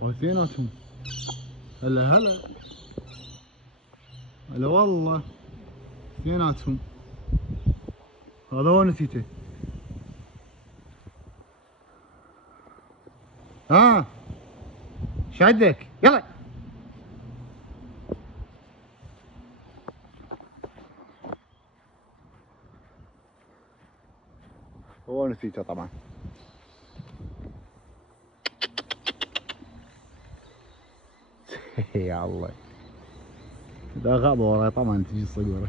واثنيناتهم. هلا هلا هلا والله اثنيناتهم. هذا هو نسيته. ها شعدك يلا. هو نسيته طبعا. يا الله اذا غاب وراي طبعا تجي صقوره.